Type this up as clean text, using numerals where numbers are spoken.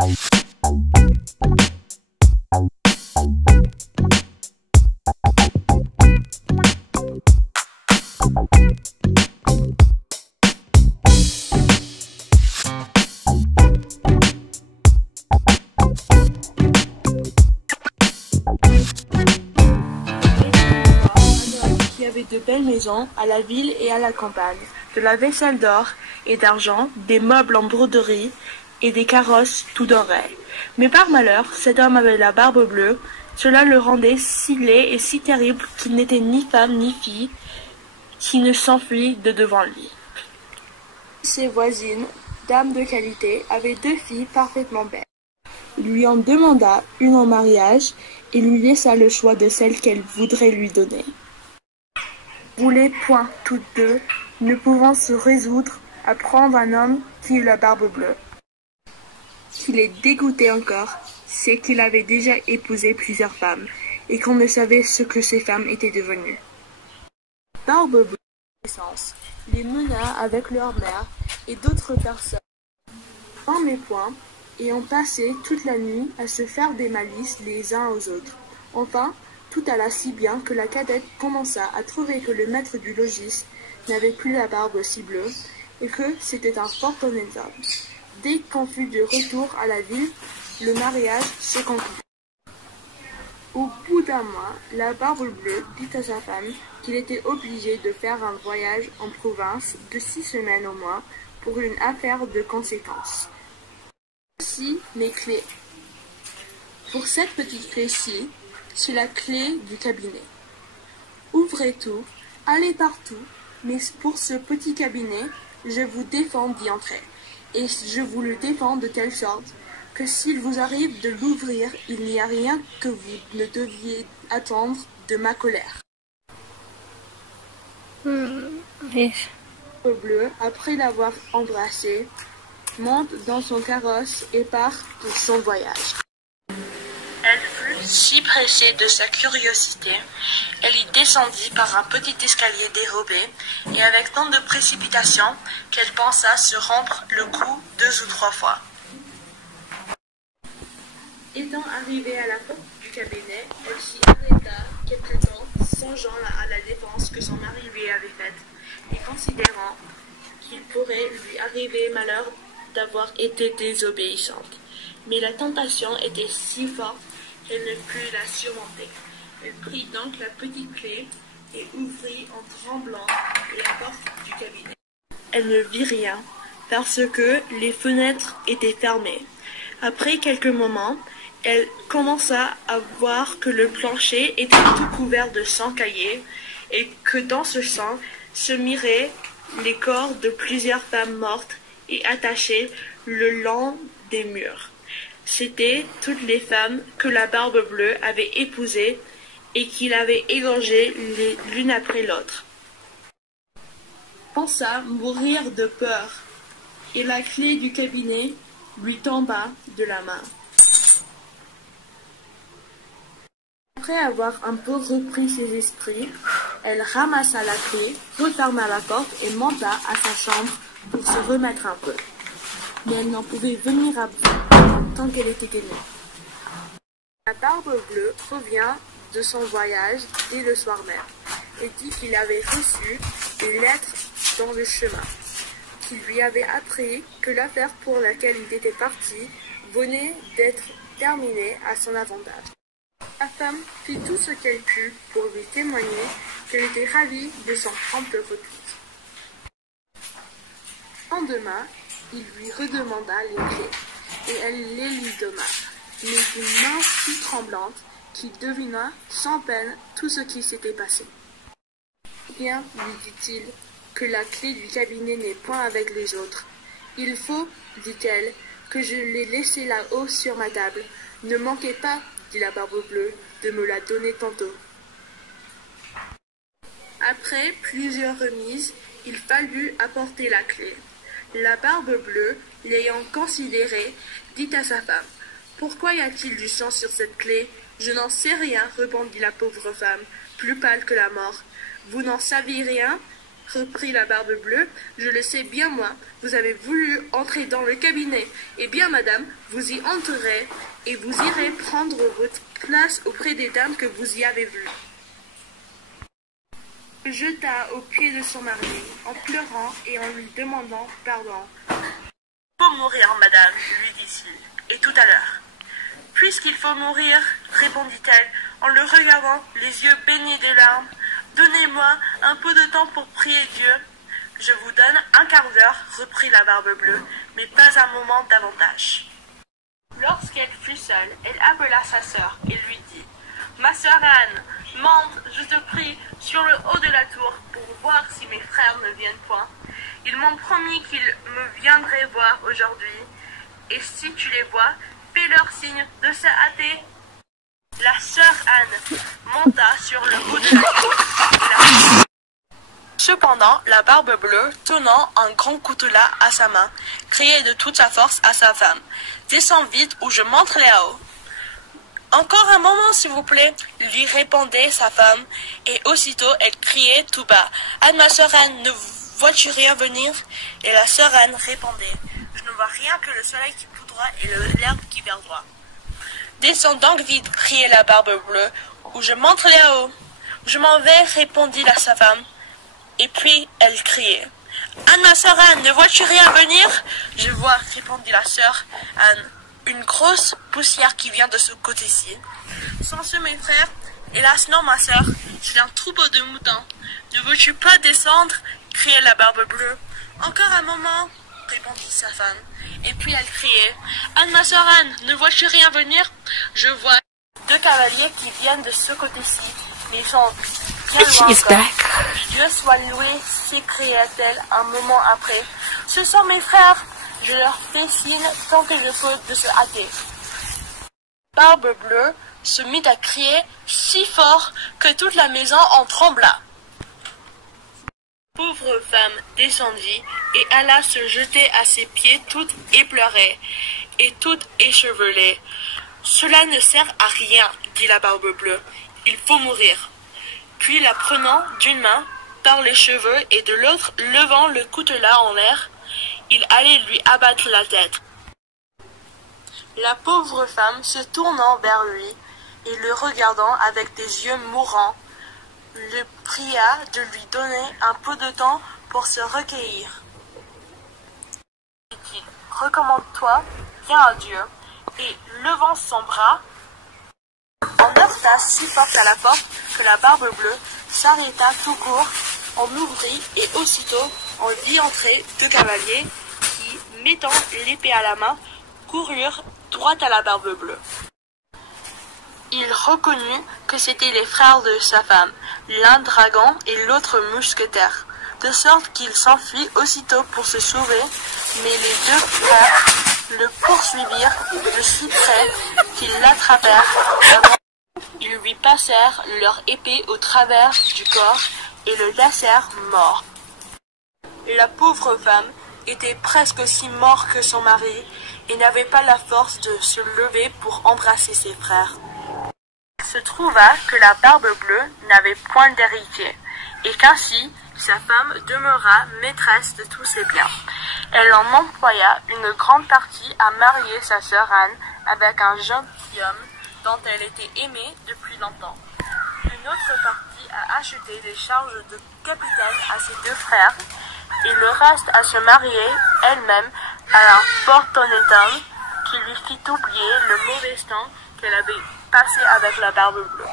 Qui avait de belles maisons à la ville et à la campagne, de la vaisselle d'or et d'argent, des meubles en broderie et des carrosses tout dorés. Mais par malheur, cet homme avait la barbe bleue. Cela le rendait si laid et si terrible qu'il n'était ni femme ni fille qui ne s'enfuit de devant lui. Ses voisines, dames de qualité, avaient 2 filles parfaitement belles. Il lui en demanda une en mariage et lui laissa le choix de celle qu'elle voudrait lui donner. Voulaient point toutes deux, ne pouvant se résoudre à prendre un homme qui eut la barbe bleue. Ce qui les dégoûtait encore, c'est qu'il avait déjà épousé plusieurs femmes, et qu'on ne savait ce que ces femmes étaient devenues. Barbe bleue, les mena avec leur mère et d'autres personnes en mes poings, et ont passé toute la nuit à se faire des malices les uns aux autres. Enfin, tout alla si bien que la cadette commença à trouver que le maître du logis n'avait plus la barbe si bleue et que c'était un fort honnête homme. Dès qu'on fut de retour à la ville, le mariage se conclut. Au bout d'un mois, la barbe bleue dit à sa femme qu'il était obligé de faire un voyage en province de 6 semaines au moins pour une affaire de conséquence. Voici mes clés. Pour cette petite clé-ci, c'est la clé du cabinet. Ouvrez tout, allez partout, mais pour ce petit cabinet, je vous défends d'y entrer. Et je vous le défends de telle sorte que s'il vous arrive de l'ouvrir, il n'y a rien que vous ne deviez attendre de ma colère. Oui. Le bleu, après l'avoir embrassé, monte dans son carrosse et part pour son voyage. Elle fut si pressée de sa curiosité, elle y descendit par un petit escalier dérobé, et avec tant de précipitation qu'elle pensa se rompre le cou 2 ou 3 fois. Étant arrivée à la porte du cabinet, elle s'y arrêta quelque temps, songeant à la défense que son mari lui avait faite, et considérant qu'il pourrait lui arriver malheur d'avoir été désobéissante. Mais la tentation était si forte qu'elle ne put la surmonter. Elle prit donc la petite clé et ouvrit en tremblant la porte du cabinet. Elle ne vit rien, parce que les fenêtres étaient fermées. Après quelques moments, elle commença à voir que le plancher était tout couvert de sang caillé, et que dans ce sang se miraient les corps de plusieurs femmes mortes et attachées le long des murs. C'étaient toutes les femmes que la barbe bleue avait épousées et qu'il avait égorgées l'une après l'autre. Elle pensa mourir de peur, et la clé du cabinet lui tomba de la main. Après avoir un peu repris ses esprits, elle ramassa la clé, referma la porte et monta à sa chambre pour se remettre un peu. Mais elle n'en pouvait venir à bout tant qu'elle était gagnée. La barbe bleue revient de son voyage dès le soir même et dit qu'il avait reçu des lettres dans le chemin, qui lui avaient appris que l'affaire pour laquelle il était parti venait d'être terminée à son avantage. La femme fit tout ce qu'elle put pour lui témoigner qu'elle était ravie de son prompt retour. Le lendemain, il lui redemanda les clés, et elle les lui donna, mais d'une main si tremblante qu'il devina sans peine tout ce qui s'était passé. « Bien, lui dit-il, que la clé du cabinet n'est point avec les autres. Il faut, dit-elle, que je l'ai laissée là-haut sur ma table. Ne manquez pas, dit la barbe bleue, de me la donner tantôt. » Après plusieurs remises, il fallut apporter la clé. La barbe bleue, l'ayant considérée, dit à sa femme: « Pourquoi y a-t-il du sang sur cette clé ? » « Je n'en sais rien, répondit la pauvre femme, plus pâle que la mort. « Vous n'en saviez rien ? reprit la Barbe Bleue, je le sais bien moi, vous avez voulu entrer dans le cabinet. Eh bien, madame, vous y entrerez et vous irez prendre votre place auprès des dames que vous y avez vues. Il se jeta aux pieds de son mari, en pleurant et en lui demandant pardon. « Il faut mourir, madame, lui dit-il, et tout à l'heure. »« Puisqu'il faut mourir, répondit-elle, en le regardant, les yeux baignés de larmes, donnez-moi un peu de temps pour prier Dieu. »« Je vous donne un quart d'heure, reprit la Barbe Bleue, mais pas un moment davantage. » Lorsqu'elle fut seule, elle appela sa sœur et lui dit « Ma sœur Anne, monte, je te prie, sur le haut de la tour pour voir si mes frères ne viennent point. Ils m'ont promis qu'ils me viendraient voir aujourd'hui, et si tu les vois, fais-leur signe de se hâter. » La sœur Anne monta sur le haut de la tour. Cependant, la Barbe Bleue, tenant un grand coutelas à sa main, criait de toute sa force à sa femme « Descends vite ou je monte là-haut. » « Encore un moment, s'il vous plaît, lui répondait sa femme, et aussitôt elle criait tout bas « Anne, ma sœur Anne, ne vois-tu rien venir ?» Et la sœur Anne répondait « Je ne vois rien que le soleil qui poudroie et l'herbe qui verdoie. »« Descends donc vite, criait la Barbe Bleue, ou je monte là-haut. »« Je m'en vais, répondit sa femme, et puis elle criait « Anne, ma sœur Anne, ne vois-tu rien venir ?»« Je vois, répondit la sœur Anne, une grosse poussière qui vient de ce côté-ci. »« Sans ce, mes frères, hélas non, ma sœur, c'est un troupeau de moutons. Ne veux-tu pas descendre ?» criait la Barbe Bleue. « Encore un moment, répondit sa femme. Et puis elle criait « Anne, ma sœur Anne, ne vois-tu rien venir ? Je vois deux cavaliers qui viennent de ce côté-ci, mais ils sont bien loin encore. »« Dieu soit loué, s'écria-t-elle un moment après. Ce sont mes frères. Je leur fais signe tant que je peux de se hâter. » Barbe Bleue se mit à crier si fort que toute la maison en trembla. La pauvre femme descendit et alla se jeter à ses pieds toute éplorée et toute échevelée. « Cela ne sert à rien, dit la Barbe Bleue, il faut mourir. » Puis la prenant d'une main par les cheveux et de l'autre levant le coutelas en l'air, il allait lui abattre la tête. La pauvre femme, se tournant vers lui et le regardant avec des yeux mourants, le pria de lui donner un peu de temps pour se recueillir. Dit-il, recommande-toi bien à Dieu, et levant son bras, en heurta si fort à la porte que la Barbe Bleue s'arrêta tout court, en ouvrit et aussitôt on vit entrer deux cavaliers qui, mettant l'épée à la main, coururent droit à la Barbe Bleue. Il reconnut que c'étaient les frères de sa femme, l'un dragon et l'autre mousquetaire, de sorte qu'il s'enfuit aussitôt pour se sauver, mais les deux frères le poursuivirent de si près qu'ils l'attrapèrent. Ils lui passèrent leur épée au travers du corps et le laissèrent mort. La pauvre femme était presque aussi morte que son mari et n'avait pas la force de se lever pour embrasser ses frères. Il se trouva que la Barbe Bleue n'avait point d'héritier, et qu'ainsi sa femme demeura maîtresse de tous ses biens. Elle en employa une grande partie à marier sa sœur Anne avec un gentilhomme dont elle était aimée depuis longtemps. Une autre partie à acheter des charges de capitaine à ses deux frères, et le reste à se marier elle-même à un fort honnête homme qui lui fit oublier le mauvais temps qu'elle avait passé avec la Barbe Bleue.